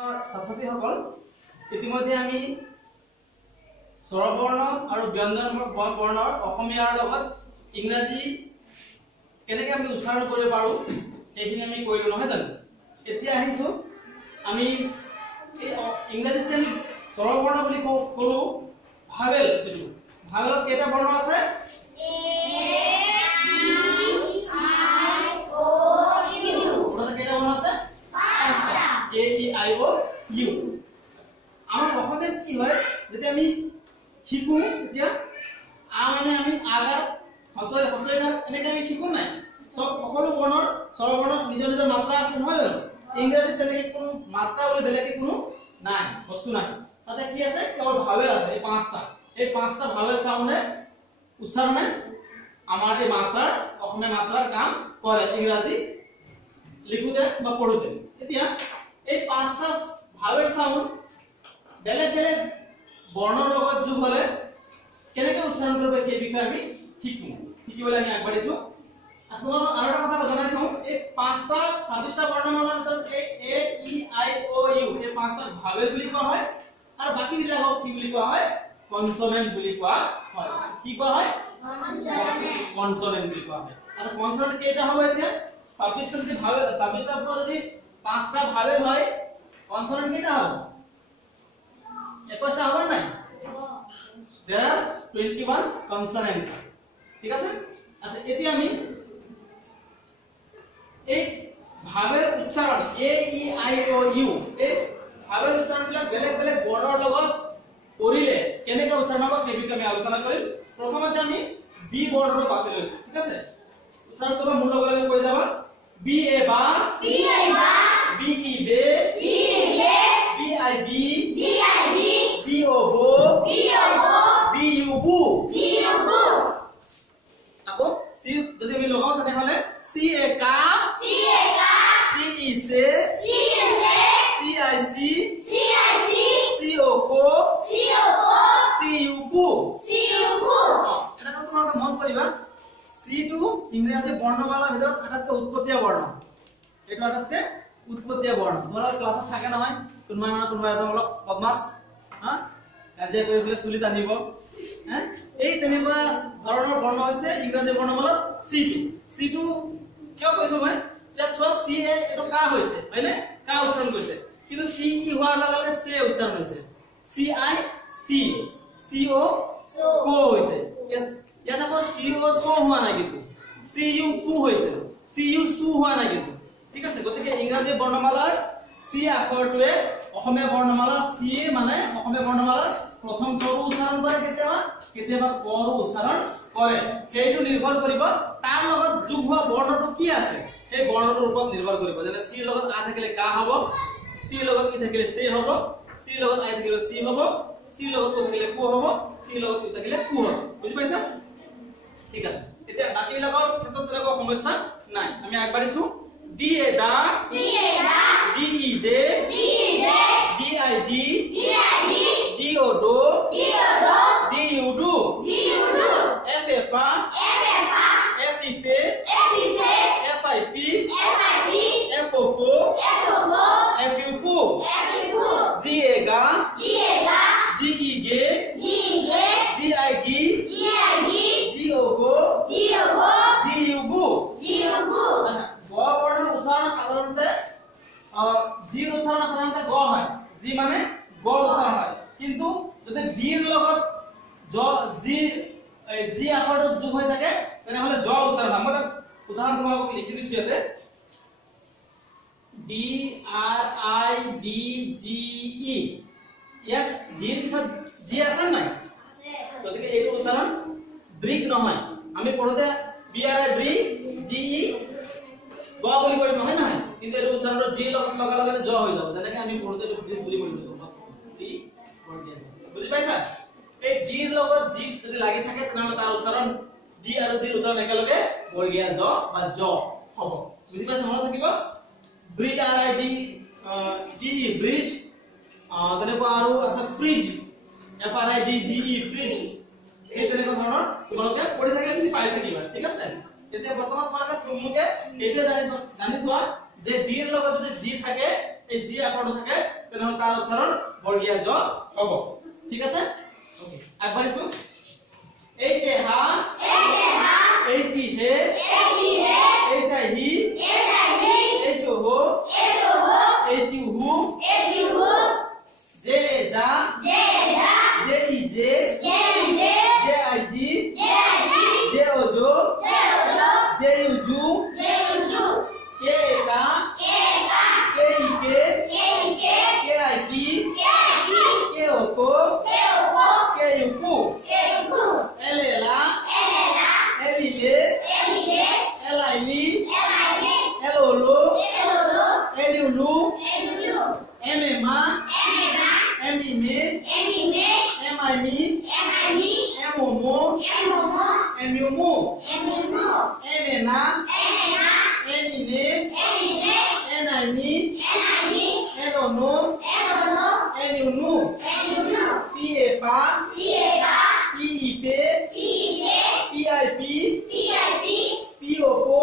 ছাত্ৰী সকল ইতিমধ্যে আমি স্বৰবৰ্ণ আৰু ব্যঞ্জন বৰ্ণৰ অসমীয়াৰ লগত ইংৰাজী কেনেকৈ আমি উচ্চাৰণ কৰিব পাৰো এইখিনি আমি কৰিলো নহয় জানো। এতিয়া আহিছো আমি এই ইংৰাজীত যে আমি স্বৰবৰ্ণ বুলি কলো ভাৱেল, যেটো ভাৱেলত কেইটা বৰ্ণ আছে? A E I O U। আমাৰ অসমীয়াত কি হয়, যেতিয়া আমি শিকো তেতিয়া মানে আমি আগাৰ হসয় হসয়কাৰ এনেকৈ আমি শিকো নাই, সব সকলো বৰ্ণৰ স্বৰবৰ্ণৰ নিজৰ নিজৰ মাত্ৰা আছে নহয় জানো। ইংৰাজীত তেনেকৈ কোনো মাত্ৰা বুলি বেলেগে কোনো নাই, বস্তু নাই। তাতে কি আছে? কেৱল ভাৱেল আছে। এই পাঁচটা ভাৱেল সাউন্ডে উচ্চাৰণে আমাৰ এই মাত্ৰাৰ অসমীয়া মাত্ৰাৰ কাম কৰে ইংৰাজী লিখোতে বা পঢ়োতে। এতিয়া এই পাঁচটা ভাৱেল সাউন্ড বেলেগ বেলেগ বৰ্ণৰ লগত যোগ হলে কেনেকৈ উচ্চাৰণ কৰিব সেই বিষয়ে আমি শিকিবলৈ আমি আগবাঢ়িছো। আপোনালোকক আৰু এটা কথা জনাই থওঁ, এই পাঁচটা 26টা বৰ্ণমালাৰ ভিতৰত এই A E I O U এই পাঁচটা ভাৱেল বুলি কোৱা হয় আৰু বাকি বিলাকক কি বুলি কোৱা হয়? কনসনেন্ট বুলি কোৱা হয়। কি কোৱা হয়? কনসনেন্ট বুলি কোৱা হয়। আৰু কনসনেন্ট কেইটা হ'ব? এতিয়া 26টা যদি ভাৱেল 26টাৰ পৰা যদি 5টা ভাৱেল হয়, কনসনেন্ট কেইটা হ'ব? 21টা হ'ব নাই? There are 21 consonants। ঠিক আছে? আচ্ছা, এতিয়া আমি এই ভাৱেল উচ্চাৰণ A E I O U এই ভাৱেল উচ্চাৰণবিলাক বেলেগ বেলেগ বৰ্ণৰ লগত কৰিলে কেনেকৈ উচ্চাৰণ হ'ব সেই বিষয়ে আমি আলোচনা কৰিম। প্ৰথমতে আমি B বৰ্ণটো বাছি লৈছো। ঠিক আছে? উচ্চাৰণ কৰিব মোৰ লগে লগে কৈ যাবা। B A বা B E be B I B B O bo B U bu। আকৌ C যদি আমি লগাও তেনেহলে C A ka C E se C I C C O ko C U bu। এটা কথা তোমালোকে মন কৰিবা, C টো ইংৰাজী বৰ্ণমালাৰ ভিতৰত আটাইতকৈ উৎপত্তীয় বৰ্ণ। এইটো আটাইতকৈ উৎপত্তীয় বৰ্ণ। তোমালোকৰ ক্লাছত থাকে নহয় কোনোবা এজন অলপ বদমাছ, কাজিয়া কৰি পেলাই চুলি টানিব, এই তেনেকুৱা ধৰণৰ বৰ্ণ হৈছে ইংৰাজী বৰ্ণমালাত C টো। কিয় কৈছো মই? ইয়াত চোৱা C এ এইটো কা হৈছে, হয়নে? কা উচ্চাৰণ কৰিছে, কিন্তু C E হোৱাৰ লগে লগে C উচ্চাৰণ হৈছে। C I C C O কো হৈছে। ইয়াত আকৌ C O সো হোৱা নাই, কিন্তু C U কু হৈছে, C U সু হোৱা নাই কিন্তু। ঠিক আছে? গতিকে ইংৰাজী বৰ্ণমালাৰ C আখৰটোৱে অসমীয়া বৰ্ণমালাৰ C মানে অসমীয়া বৰ্ণমালাৰ প্ৰথম স্বৰো উচ্চাৰণ কৰে, কেতিয়াবা কৰো উচ্চাৰণ কৰে। সেইটো নিৰ্ভৰ কৰিব তাৰ লগত যোগ হোৱা বৰ্ণটো কি আছে, এই বৰ্ণটোৰ ওপৰত নিৰ্ভৰ কৰিব। যেনে C লগত আ থাকিলে কা হ'ব, C লগত ই থাকিলে চে হ'ব, C লগত আই থাকিলে চি হ'ব, C লগত ও থাকিলে কু হ'ব, C লগত ই থাকিলে কু হ'ব। বুজি পাইছা? ঠিক আছে। এতিয়া বাকি বিলাকৰ ক্ষেত্ৰত তেনেকুৱা সমস্যা নাই। আমি আগবাঢ়িছো। D A da D E de D I D D O do D U do F A fa F I fe F I fi F O fo F U fu G A ga G E ge G I gi G O go G U bu। আচ্ছা, গ বৰ্ণৰ উচ্চাৰণ সাধাৰণতে G উচ্চাৰণ সাধাৰণতে গ হয়, G মানে গ উচ্চাৰণ হয়। কিন্তু যদি ডিৰ লগত জি আখৰটো যোগ হৈ থাকে তেনেহলে জ উচ্চাৰণ হয়। মই এটা উদাহৰণ তোমালোকক লিখি দিছো ইয়াতে। D R I D G E ইয়াত ডিৰ পিছত জি আছে নাই? গতিকে এইটো উচ্চাৰণ ব্ৰিক নহয়। আমি পঢ়োতে বি আৰ আই ব্ৰি জি ই গ বুলি কৰিম নহয় নহয়, কিন্তু এইটো উচ্চাৰণটো ডি লগত লগালে জ হৈ যাব। যেনেকৈ আমি পঢ়োতে এইটো ব্ৰিজ বুলি কৰিম। বুজি পাইছা? এই ডিৰ লগত জি যদি লাগি থাকে তেনেহলে তাৰ উচ্চাৰণ ডি আৰু জিৰ উচ্চাৰণ একেলগে বৰ্গীয়া জ বা জ হ'ব। বুজি পাইছা? মনত থাকিব। B R I D G E bridge. তেনেকুৱা আৰু আছে fridge, F R I D G E fridge. এই তেনেকুৱা ধৰণৰ তোমালোকে পঢ়ি থাকিলে তুমি পাই থাকিবা। ঠিক আছে? এতিয়া বৰ্তমান তোমালোকে থুমুকে এইটোৱে জানি থোৱা যে ডি ৰ লগত যদি জি থাকে এই জি আখৰটো থাকে তেনেহলে তাৰ উচ্চাৰণ বৰ্গীয় জ হ'ব ঠিক আছে ওকে আগবাঢ়িছো এই যে হা এই জি হে এই যাই হি এই যে হো এই জি হু যে যা যে ই যে আই জি যে ওজো যে ইউজু के एका के इके के आईकी के ओको के युकु एलेला एलिले एलाइली एलोलो एलुलु एमेमा एमिमे एमाइमी एमोमो एम्युमु एनेना एनिने एनाइनी एनोनो एनुनु पीएपा पीईपे पीआईपी पीओपो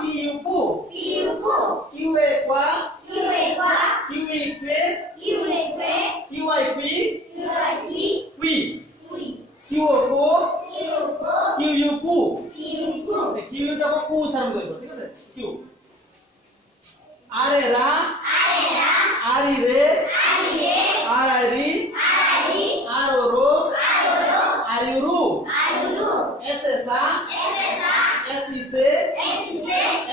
पीयूपु क्यूएक्वा क्यूईक्वे क्यूआईपी क्वी क्यूओपो क्यूयूपु क्यू টা কো উচ্চারণ কৰিব ঠিক আছে কিউ আরে রা আরি রে আরাইরি আরোরো আরিউরু এসএসা এসইসে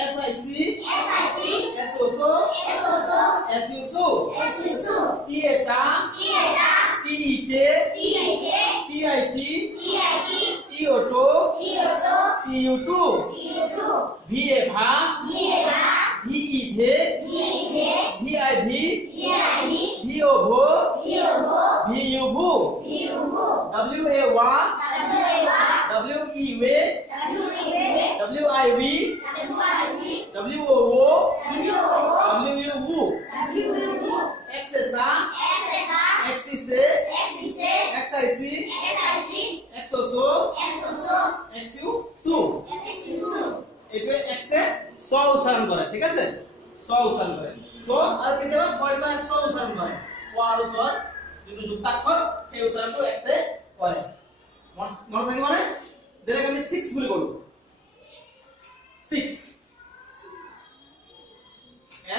এসআইসি এসওসো এসইউসু টিএটা টিইকে টিআইটি টিওটো টিউটু ভিএভা ভিইভে ভিআইভি ভিওভো ভিউভু ডব্লিউএওয়া ডব্লিউইওয়ে ডব্লিউআইভি ডব্লিউওও ডব্লিউইউ এক্সএসা এক্সিসে এক্সআইসি এক্সওসো এক্সইউসু এইটো এক্সে স উচ্চারণ কৰে ঠিক আছে স উচ্চাৰণ কৰে স আৰু কেতিয়াবা পয়সা এক স উচ্চাৰণ কৰে ক আৰু স যেটো যুক্তাক্ষৰ এই উচ্চাৰণটো এক্সে কৰে মনত থাকিব মানে যেনেকৈ আমি 6 বুলি কলো 6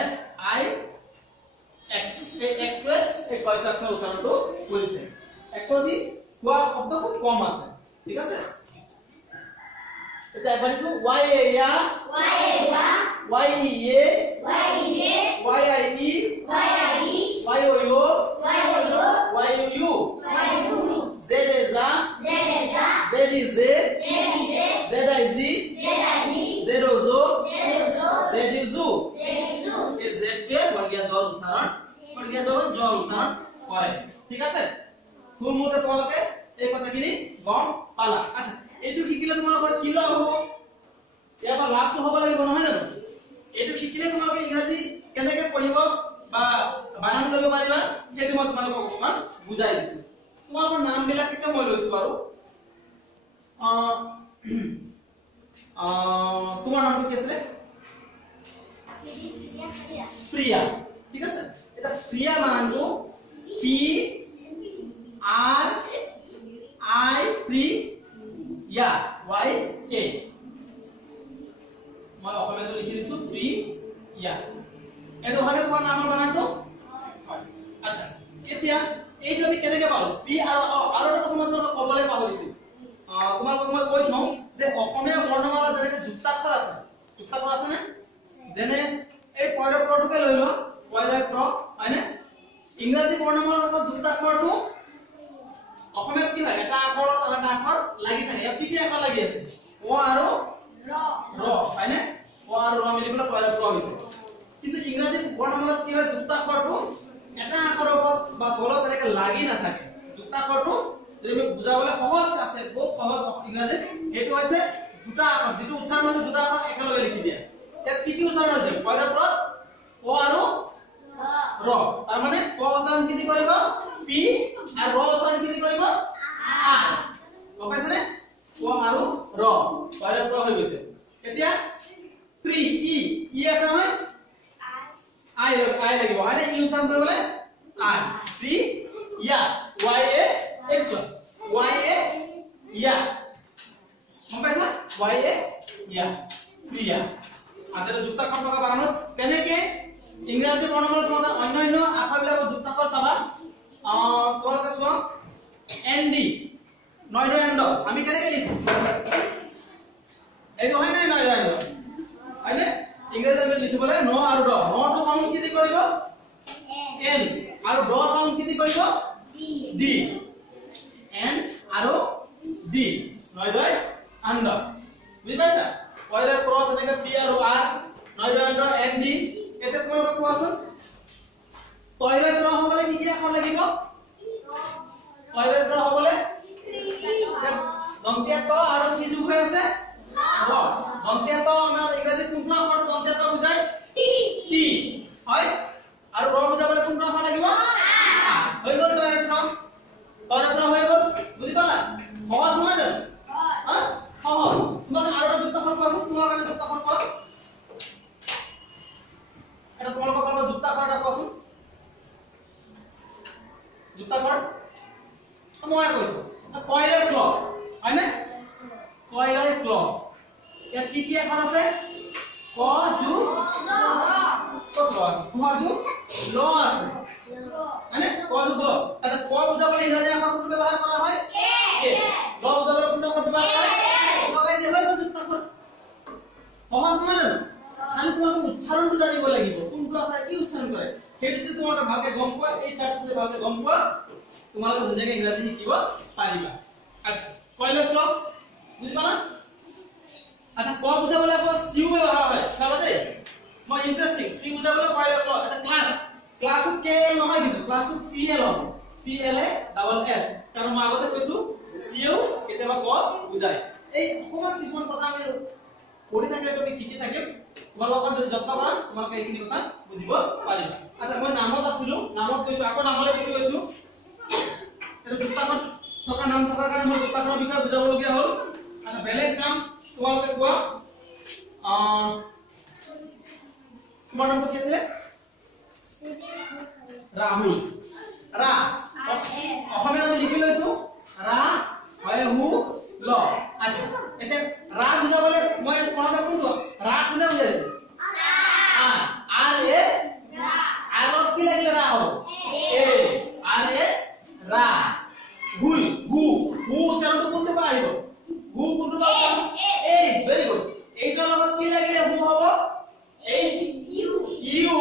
S I X এই X টোৱে এই পয়সা অক্ষৰ উচ্চাৰণটো কৰিছে X দি কোৱা শব্দ খুব কম আছে ঠিক আছে এটা বানিছো Y A ya Y E A Y I E Y O yo Y U Z za Z Z Z I Z Z O zo Z zu এই Z কে বর্গীয় জ উচ্চারণ বর্গীয় জ উচ্চারণ করে ঠিক আছে থুলমুলকে তোমালোকে এই কথাখিনি গম পালা আচ্ছা এইটো শিকিলে তোমালোকৰ কি লাভ হ'ব ইয়াৰ লাভটো হ'ব লাগিব নহয় জানো এইটো শিকিলে তোমালোকে ইংৰাজী কেনেকৈ পঢ়িব বা বানান কৰিব পাৰিবা সেইটো মই তোমালোকক অকমান বুজাই দিছো তোমালোকৰ নামবিলাক কি মই লৈছো বাৰু তোমাৰ নামটো কি আছিল প্ৰিয়া ঠিক আছে এটা প্ৰিয়া বানানটো P R I Priya Y A মই অসমীয়াত লিখি দিছো প্ৰিয়া এটো হলে তোমাৰ নামৰ বানানটো আচ্ছা এতিয়া এইটো আমি কেনেকৈ পালো P আৰু এটা তোমালোকক ক'বলৈ পাহৰিছো তোমালোকক মই কৈ থওঁ যে অসমীয়া বৰ্ণমালা যেনেকৈ যুক্তাক্ষৰ আছে নে যেনে এই পয়ৰপ্ৰটোকে লৈ লোৱা পয়ৰপ্ৰ হয়নে ইংৰাজী বৰ্ণমালাত যুক্তাক্ষৰটো অসমীয়াত কি হয় এটা আখৰত এটা আখৰ লাগি থাকে ইয়াত কি আখৰ লাগি আছে অ আৰু ৰ হয়নে অ আৰু ৰ মিলি পেলাই পয়ৰপ্ৰ হৈছে কিন্তু ইংৰাজী বৰ্ণমালাত কি হয় যুক্তাক্ষৰটো এটা আখৰৰ ওপৰত বা তলত এনেকৈ লাগি নাথাকে যুক্তাক্ষৰটো যদি বুজাবলৈ সহজ আছে বহুত সহজ ইংৰাজীত সেইটো হৈছে দুটা আখৰ যেটো উচ্চাৰণ হৈছে দুটা আখৰ একেলগে লিখি দিয়া ইয়াত কি উচ্চাৰণ হৈছে পয়ৰপ্ৰ অ আৰু ৰ তাৰ মানে ক উচ্চাৰণ কি কৰিব পি আৰু ৰ উচ্চাৰণ কি কৰিব আ গম পাইছানে ক আৰু ৰ পয়ৰপ্ৰ হৈ গৈছে এতিয়া প্ৰি ই আছে নহয় আই I লাগিব হয়নে ই উচ্চাৰণ কৰিবলৈ I Priya Y A actual Y A ইয়া গম পাইছা Y A ইয়া প্ৰিয়া আজে যুক্তাক্ষৰ থকা বানানত কেনেকে ইংৰাজী বৰ্ণমালা তোমাক অন্যান্য আখৰবিলাকৰ যুক্তাক্ষৰ চাবা তোমালোকে চোৱা ND নয়ডো এন্ড আমি কেনেকে লিখো এইটো হয় নাই নয়ডো এন্ড হয়নে ইংৰাজী আমি লিখিবলৈ ন আৰু ড নটো সাউন্ড কি কৰিব N আৰু ড সাউন্ড কি কৰিব D N আৰু D নয়ডো এন্ড বুজি পাইছা কয়ৰে প্ৰ তেনেকে P আৰু R নয়ডো এন্ড ND এতে তোমালোকে কোৱাচোন কয়ৰে প্ৰ হ'বলৈ কি কি আখৰ লাগিব কয়ৰে প্ৰ হ'বলৈ দন্তীয়া ত আৰু কি যোগ হৈ আছে ৰ দন্তীয়া ত আমাৰ ইংৰাজী কোনটো আখৰ দন্তীয়া ত বুজায় টি হয় আৰু ৰ বুজাবলৈ কোনটো আখৰ লাগিব হৈ গ'ল ডাইৰেক্ট ৰ তয়ৰে ত হৈ গ'ল বুজি পালা সহজ নহয় জানো হা সহজ তোমাক আৰু এটা যুক্তাক্ষৰ কোৱাচোন তোমাৰ কাৰণে যুক্তাক্ষৰ কোৱা এটা তোমালোকৰ কাৰণে যুক্তাক্ষৰ এটা কোৱাচোন যুক্তাক্ষৰ মই কৈছো কয়ৰে ক্ল হয়নে কয়ৰে ক্ল ইয়াত কি কি আখৰ আছে ক জু ল আছে হয়নে ক জু ল আচ্ছা ক বুজাবলৈ ইংৰাজী আখৰ কোনটো ব্যৱহাৰ কৰা হয় কে ল বুজাবলৈ কোনটো আখৰ ব্যৱহাৰ কৰা হয় লগাই দিয়া হয় যুক্তাক্ষৰ সহজ নহয় জানো খালি তোমালোকে উচ্চাৰণটো জানিব লাগিব কোনটো আখৰ কি উচ্চাৰণ কৰে সেইটো যদি তোমালোকে ভালকে গম পোৱা এই চাৰ্টটো ভালকে গম পোৱা তোমালোকে ধুনীয়াকৈ ইংৰাজী শিকিব পাৰিবা আচ্ছা কয়লে ক্ল বুজি পালা আচ্ছা ক বুজাবলৈ আকৌ সিউ ব্যৱহাৰ হয় চাবা দেই মই ইন্টারেস্টিং সি বুজাবলৈ কয়লে ক্ল এটা ক্লাছত কে এল নহয় কিন্তু ক্লাছত সি এল হ'ব সি এল এ ডাবল এস কাৰণ মই আগতে কৈছো সিউ কেতিয়াবা ক বুজায় এই অকমান কিছুমান কথা আমি পঢ়ি থাকিলে তুমি শিকি থাকিম তোমালোকৰ যদি যত্ন কৰা তোমালোকে এইখিনি কথা বুজিব পাৰিবা আচ্ছা মই নামত আছিলো নামত কৈছো আকৌ নামলৈ কৈছো এটা যুক্তাক্ষৰ থকা নাম থকাৰ কাৰণে মই যুক্তাক্ষৰৰ বিষয়ে বুজাবলগীয়া হ'ল আচ্ছা বেলেগ নাম তোমালোকে কোৱা তোমাৰ নামটো কি আছিল ৰাহুল ৰা অসমীয়া আমি লিখি লৈছো ৰা হয় হু ল আচ্ছা এতিয়া ৰা বুজাবলৈ মই পঢ়াটা কোনটো ৰা কোনে বুজাইছে আৰ এ আৰ কি লাগিলে ৰা হ'ব এ আৰ এ ৰা ভুল হু হু উচ্চাৰণটো কোনটো বা আহিব হু কোনটো বা এইচ ভেৰি গুড এইচৰ লগত কি লাগিলে হু হ'ব H U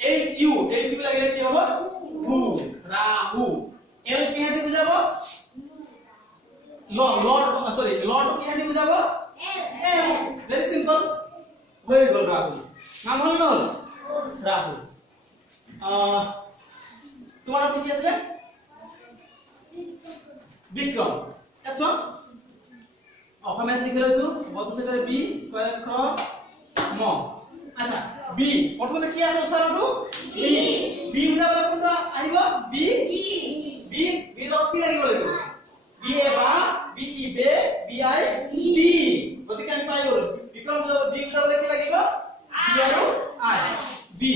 H U H কি লাগিলে কি হ'ব হু ৰাহু এল কি হেতি বুজাব লৰ্ড সৰি লৰ্ড কি হেতি বুজাব এল ভেৰি সিম্পল হৈ গ'ল ৰাহুল নাম হ'ল নহল ৰাহুল তোমাৰ নাম কি আছিল বিক্ৰম আচ্ছা অসমীয়াত লিখি লৈছো বলছে বি কয় খ ম আচ্ছা বি প্ৰথমতে কি আছে উচ্চাৰণটো বি বি বুজাবলৈ কোনটো আহিব বি বি বি লগত কি লাগিব বি এ বা বি ই বে বি আই বি গতিকে আমি পাই গ'লো বিক্ৰম বি বুজাবলৈ কি লাগিব বি আৰু আই বি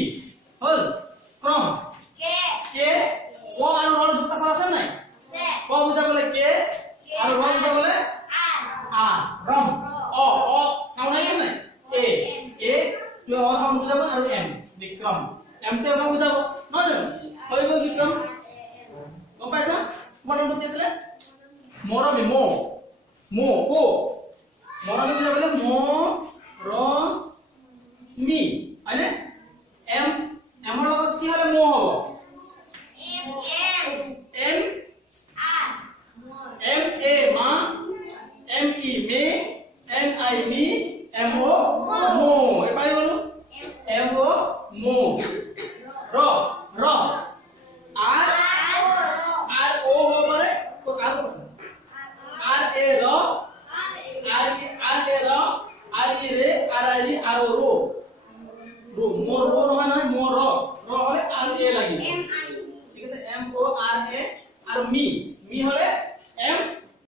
হ'ল ক্ৰম কে ক আৰু ৰ যুক্তাক্ষৰ আছে নাই ক বুজাবলৈ কে আৰু ৰ বুজাবলৈ আৰ ৰম অ সাউন্ড আছে নাই এ তো অ সাউন্ড বুজাব আৰু এম বিক্ৰম এম তে মই বুজাব নহয় জানো হৈ গ'ল বিক্ৰম গম পাইছা তোমাৰ নামটো কি আছিল মৰমী মো ও মৰমী বুজাবলৈ ম ৰ মি হয়নে